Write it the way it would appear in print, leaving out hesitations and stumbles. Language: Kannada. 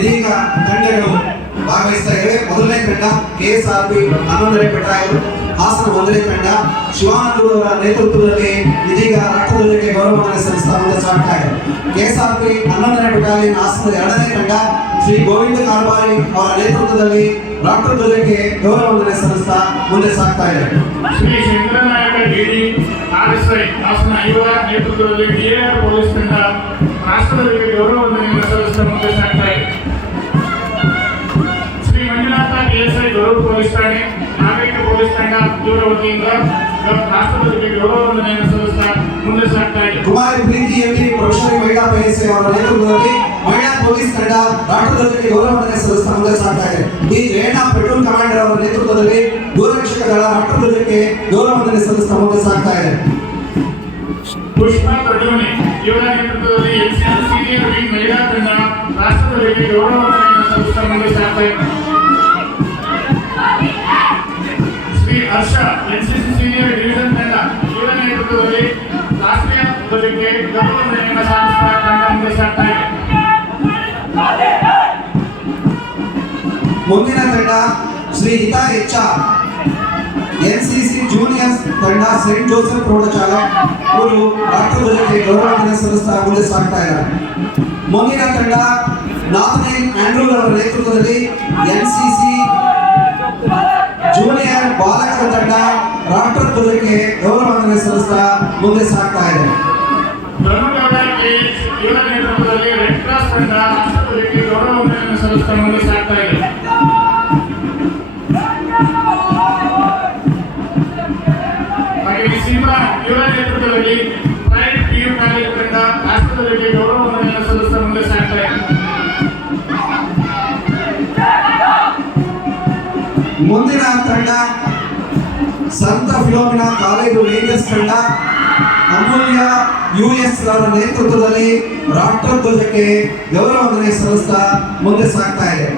ಇದೀಗ ತಂಡಗಳು ಭಾಗವಹಿಸ್ತಾ ಇವೆ. ಮೊದಲನೇ ತಂಡ KSRP 11ನೇ ಪೆಟ್ರಾಯರು, ಹಾಸನ 1ನೇ ತಂಡ ಶಿವಾನಂದ ಅವರ ನೇತೃತ್ವದಲ್ಲಿ ಇದೀಗ ರಾಷ್ಟ್ರಧ್ವಜಕ್ಕೆ ಗೌರವ ವಂದನೆ ಸಲ್ಲಿಸ್ತಾ ಮುಂದೆ ಸಾಗ್ತಾ ಇದೆ. KSRP 11ನೇ ಬೆಟಾಲಿಯನ್ ಹಾಸನದ 2ನೇ ತಂಡ ಶ್ರೀ ಗೋವಿಂದ ಕಾರಬಾರಿ ಅವರ ನೇತೃತ್ವದಲ್ಲಿ ರಾಷ್ಟ್ರಧ್ವಜಕ್ಕೆ ಗೌರವ ವಂದನೆ ಸಲ್ಲಿಸ್ತಾ ಮುಂದೆ ಸಾಗ್ತಾ ಇದೆ. ಶ್ರೀ ಶಂಕರನಾಯಕ ಡಿಡಿ RSI ಹಾಸನ ಇವರ ನೇತೃತ್ವದಲ್ಲಿ DAR ಪೊಲೀಸ್ ತಂಡ ರಾಷ್ಟ್ರಧ್ವಜಕ್ಕೆ ಗೌರವ ವಂದನೆಯನ್ನು ಸಲ್ಲಿಸ್ತಾ ಮುಂದೆ ಸಾಗ್ತಾ ಇದೆ. ಶ್ರೀ ಮಂಜುನಾಥ DSI ಗೌರವ ಪೊಲೀಸ್ ಠಾಣೆ ನಾಗರಿಕ ಪೊಲೀಸ್ ತಂಡ ಇವರ ವತಿಯಿಂದ ರಾಷ್ಟ್ರಧ್ವಜಕ್ಕೆ ಗೌರವ ವಂದನೆಯನ್ನು ಸಲ್ಲಿಸ್ತಾ ಮುಂದೆ ಸಾಗ್ತಾ ಇದೆ. ಕುಮಾರಿ ಪ್ರೀತಿ ಎಂಬಿ ಪ್ರೊಫೆಷನಲ್ ಮಹಿಳಾ PSI ಅವರ ನೇತೃತ್ವದಲ್ಲಿ ಮಹಿಳಾ ಪೊಲೀಸ್ ತಂಡ ರಾಷ್ಟ್ರಧ್ವಜಕ್ಕೆ ಗೌರವ ವಂದನೆ ಸಲ್ಲಿಸ್ತಾ ಮುಂದೆ ಸಾಗ್ತಾ ಇದೆ. ಈ ರೇಣಾ ಪೆಟ್ರೋಲ್ ಕಮಾಂಡರ್ ಅವರ ನೇತೃತ್ವದಲ್ಲಿ ಗೋರಕ್ಷಕ ದಳ ರಾಷ್ಟ್ರಧ್ವಜಕ್ಕೆ ಗೌರವ ವಂದನೆ ಸಲ್ಲಿಸ್ತಾ ಮುಂದೆ ಸಾಗ್ತಾ ಇದೆ. ಪುಷ್ಪಾ ದೊಡ್ಡಮನೆ ಇವರ ನೇತೃತ್ವದಲ್ಲಿ NCC ಸೀನಿಯರ್ ವಿಂಗ್ ಮಹಿಳಾ ತಂಡ ರಾಷ್ಟ್ರಧ್ವಜಕ್ಕೆ ಗೌರವ ವಂದನೆಯನ್ನು ಸಲ್ಲಿಸ್ತಾ ಮುಂದೆ ಸಾಗ್ತಾ ಇದೆ. ಶ್ರೀ ಹರ್ಷ NCC ಸೀನಿಯರ್ ಡಿವಿಷನ್ ತಂಡ ಇವರ ನೇತೃತ್ವದಲ್ಲಿ ರಾಷ್ಟ್ರೀಯ ಧ್ವಜಕ್ಕೆ ಗೌರವ ವಂದನೆಯನ್ನು ಸಲ್ಲಿಸ್ತಾ ತಂಡ ಮುಂದೆ ಸಾಗ್ತಾ ಇದೆ. ಮುಂದಿನ ತಂಡ ಶ್ರೀ ಹಿತಾ HR NCC ಜೂನಿಯರ್ ತಂಡ ಸೇಂಟ್ ಜೋಸೆಫ್ ಪ್ರೌಢಶಾಲೆ ಇವರು ರಾಷ್ಟ್ರಧ್ವಜಕ್ಕೆ ಗೌರವ ವಂದನೆ ಸಲ್ಲಿಸ್ತಾ ಮುಂದೆ ಸಾಗ್ತಾ ಇದ್ದಾರೆ. ಮುಂದಿನ ತಂಡ ನಾಥನೇಲ್ ಆಂಡ್ರೂ ಅವರ ನೇತೃತ್ವದಲ್ಲಿ NCC ಜೂನಿಯರ್ ಬಾಲಕರ ತಂಡ ರಾಷ್ಟ್ರಧ್ವಜಕ್ಕೆ ಗೌರವ ವಂದನೆ ಸಲ್ಲಿಸ್ತಾ ಮುಂದೆ ಸಾಗ್ತಾ ಇದೆ. ಧರ್ಮಗೌಡ KH ಇವರ ನೇತೃತ್ವದಲ್ಲಿ ರೆಡ್ ಕ್ರಾಸ್ ತಂಡ ರಾಷ್ಟ್ರಧ್ವಜಕ್ಕೆ ಗೌರವ ವಂದನೆಯನ್ನು ಸಲ್ಲಿಸ್ತಾ ಮುಂದೆ ಸಾಗ್ತಾ ಇದೆ. ಹಾಗೆ ಸೀಮಾ ಇವರ ನೇತೃತ್ವದಲ್ಲಿ ಪ್ರೈವೇಟ್ PU ಕಾಲೇಜು ತಂಡ ರಾಷ್ಟ್ರಧ್ವಜಕ್ಕೆ ಗೌರವ ವಂದನೆಯನ್ನು ಸಲ್ಲಿಸ್ತಾ ಮುಂದೆ ಸಾಗ್ತಾ ಇದೆ. ಮುಂದಿನ ತಂಡ ಸಂತ ಫಿಲೋಮಿನಾ ಕಾಲೇಜು ರೇಂಜರ್ಸ್ ತಂಡ ಅಮೂಲ್ಯ US ಅವರ ನೇತೃತ್ವದಲ್ಲಿ ರಾಷ್ಟ್ರಧ್ವಜಕ್ಕೆ ಗೌರವ ವಂದನೆ ಸಲ್ಲಿಸ್ತಾ ಮುಂದೆ ಸಾಗ್ತಾ ಇದೆ.